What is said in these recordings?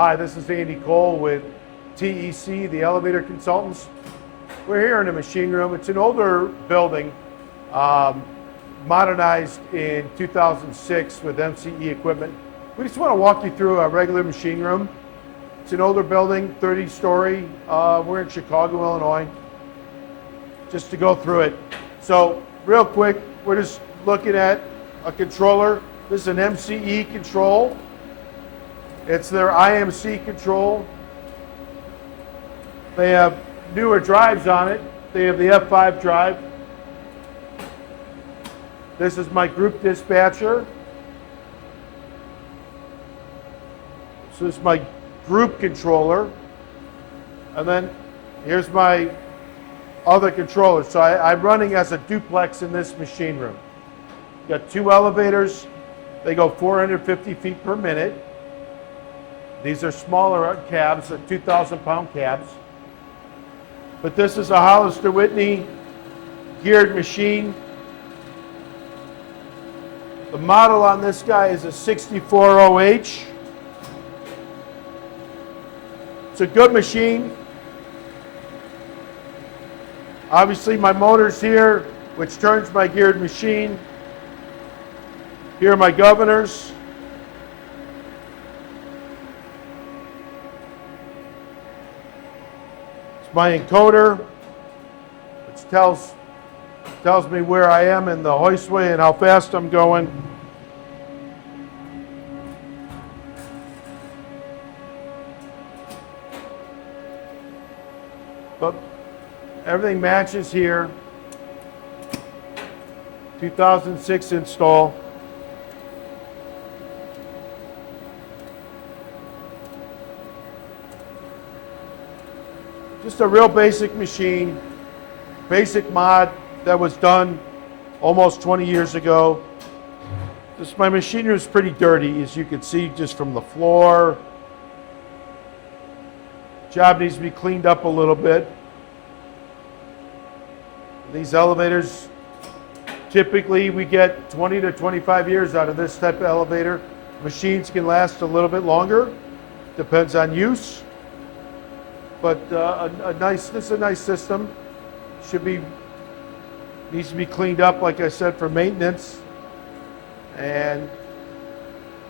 Hi, this is Andy Cole with TEC, the Elevator Consultants. We're here in a machine room. It's an older building, modernized in 2006 with MCE equipment. We just want to walk you through a regular machine room. It's an older building, 30-story. We're in Chicago, Illinois, just to go through it. So real quick, we're just looking at a controller. This is an MCE control. It's their IMC control. They have newer drives on it. They have the F5 drive. This is my group dispatcher. So this is my group controller. And then here's my other controller. So I'm running as a duplex in this machine room. Got two elevators. They go 450 feet per minute. These are smaller cabs, 2,000-pound cabs. But this is a Hollister-Whitney geared machine. The model on this guy is a 64OH. It's a good machine. Obviously my motor's here, which turns my geared machine. Here are my governors. It's my encoder, which tells me where I am in the hoistway and how fast I'm going. But everything matches here. 2006 install. Just a real basic machine, basic mod that was done almost 20 years ago. My machine room is pretty dirty, as you can see just from the floor. Job needs to be cleaned up a little bit. These elevators, typically we get 20 to 25 years out of this type of elevator. Machines can last a little bit longer, depends on use. But this is a nice system. Needs to be cleaned up, like I said, for maintenance. And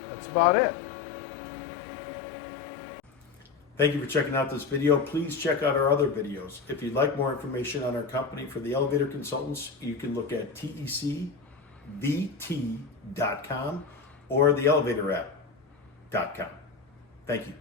that's about it. Thank you for checking out this video. Please check out our other videos. If you'd like more information on our company for the Elevator Consultants, you can look at tecvt.com or theelevatораpp.com. Thank you.